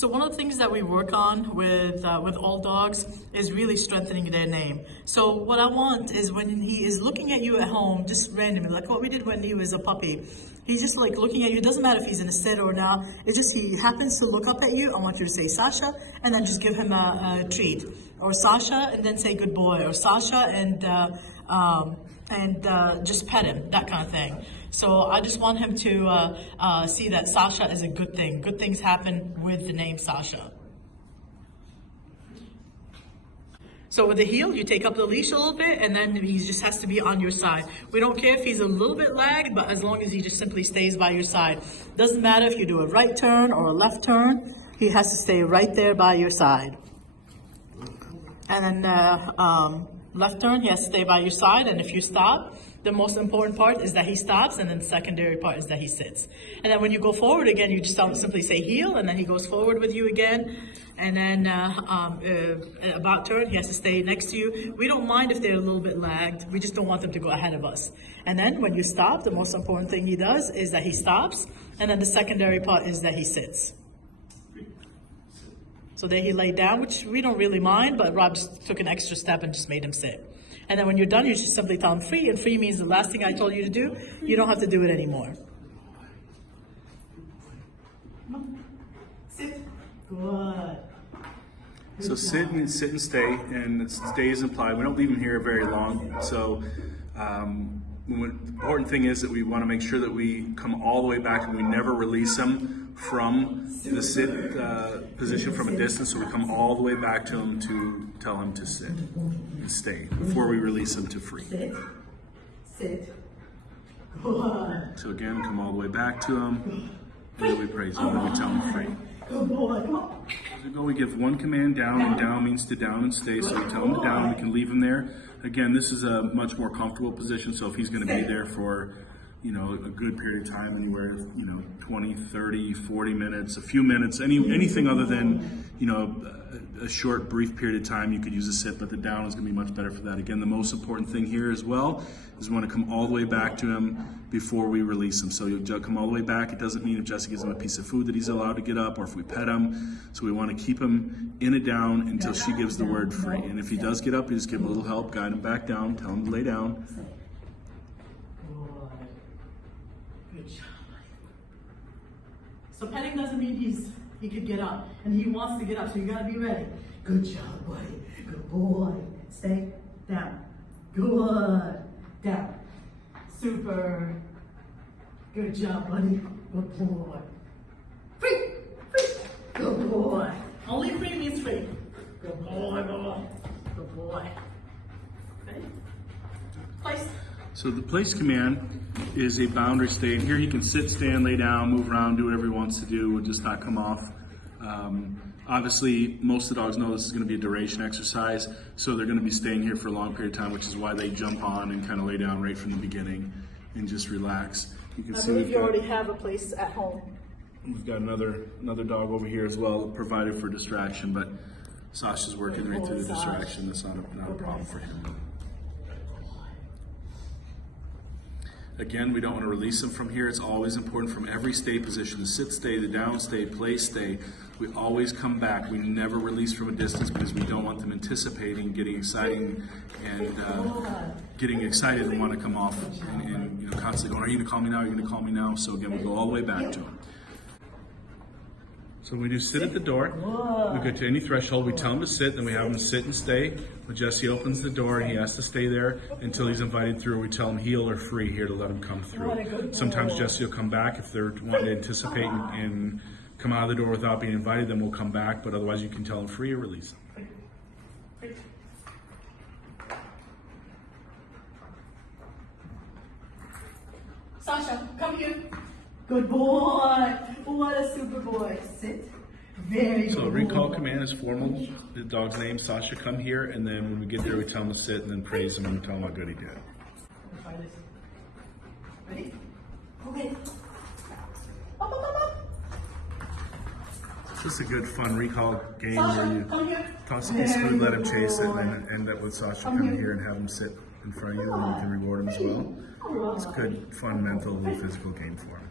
So one of the things that we work on with all dogs is really strengthening their name. So what I want is when he is looking at you at home, just randomly, like what we did when he was a puppy, he's just like looking at you. It doesn't matter if he's in a sit or not. It's just he happens to look up at you. I want you to say Sasha, and then just give him a treat, or Sasha, and then say good boy, or Sasha, and just pet him, that kind of thing. So I just want him to see that Sasha is a good thing. Good things happen with the name Sasha. So with the heel, you take up the leash a little bit, and then he just has to be on your side. We don't care if he's a little bit lagged, but as long as he just simply stays by your side. Doesn't matter if you do a right turn or a left turn, he has to stay right there by your side. And then left turn, he has to stay by your side, and if you stop, the most important part is that he stops, and then the secondary part is that he sits. And then when you go forward again, you just simply say heel, and then he goes forward with you again. And then about turn, he has to stay next to you. We don't mind if they're a little bit lagged. We just don't want them to go ahead of us. And then when you stop, the most important thing he does is that he stops, and then the secondary part is that he sits. So there he laid down, which we don't really mind, but Rob just took an extra step and just made him sit. And then when you're done, you just simply tell him free, and free means the last thing I told you to do, you don't have to do it anymore. Sit. Good. So sit and stay, and stay is implied. We don't leave them here very long. So the important thing is that we want to make sure that we come all the way back and we never release them from the sit position from a distance. So we come all the way back to him to tell him to sit and stay before we release him to free. Sit. Sit. Good. So again, come all the way back to him, and then we praise him, and then we tell him free. Good boy, come on. As we go, we give one command down, and down means to down and stay. So we tell him to down, we can leave him there. Again, this is a much more comfortable position, so if he's going to be there for, you know, a good period of time, anywhere, 20, 30, 40 minutes, a few minutes, anything other than, a short, brief period of time, you could use a sit, but the down is going to be much better for that. Again, the most important thing here as well is we want to come all the way back to him before we release him. So you'll come all the way back. It doesn't mean if Jesse gives him a piece of food that he's allowed to get up, or if we pet him. So we want to keep him in a down until she gives the word free. And if he does get up, you just give him a little help, guide him back down, tell him to lay down. Good job. So petting doesn't mean he could get up, and he wants to get up, so you gotta be ready. Good job, buddy. Good boy. Stay down. Good. Down. Super. Good job, buddy. Good boy. Free. Free. Good boy. Only free means free. Good boy, boy. Good boy. Okay. Place. So the place command is a boundary stay. And here he can sit, stand, lay down, move around, do whatever he wants to do, and just not come off. Obviously, most of the dogs know this is going to be a duration exercise, so they're going to be staying here for a long period of time, which is why they jump on and kind of lay down right from the beginning and just relax. You can see you already have a place at home. We've got another dog over here as well, provided for distraction, but Sasha's working right through the distraction. That's not a problem for him. Again, we don't want to release them from here. It's always important from every stay position, the sit stay, the down stay, play stay. We always come back. We never release from a distance because we don't want them anticipating, getting excited and want to come off and constantly going, are you going to call me now? Are you going to call me now? So again, we go all the way back to them. So we do sit at the door. We go to any threshold. We tell him to sit, then we have him sit and stay. When Jesse opens the door, he has to stay there until he's invited through. We tell him heel or free here to let him come through. Sometimes Jesse will come back if they're wanting to anticipate and come out of the door without being invited, then we'll come back, but otherwise you can tell him free or release him. Sasha, come here. Good boy. What a super boy. Sit. Very good. So a recall command is formal. The dog's name, Sasha, come here, and then when we get there, we tell him to sit and then praise him and tell him how good he did. Try this. Ready? Okay. Up, up, up, up. It's just a good, fun recall game where you toss a piece of food, let him chase it, and then end up with Sasha coming here and have him sit in front of you, and you can reward him as well. It's a good, fun, mental, and physical game for him.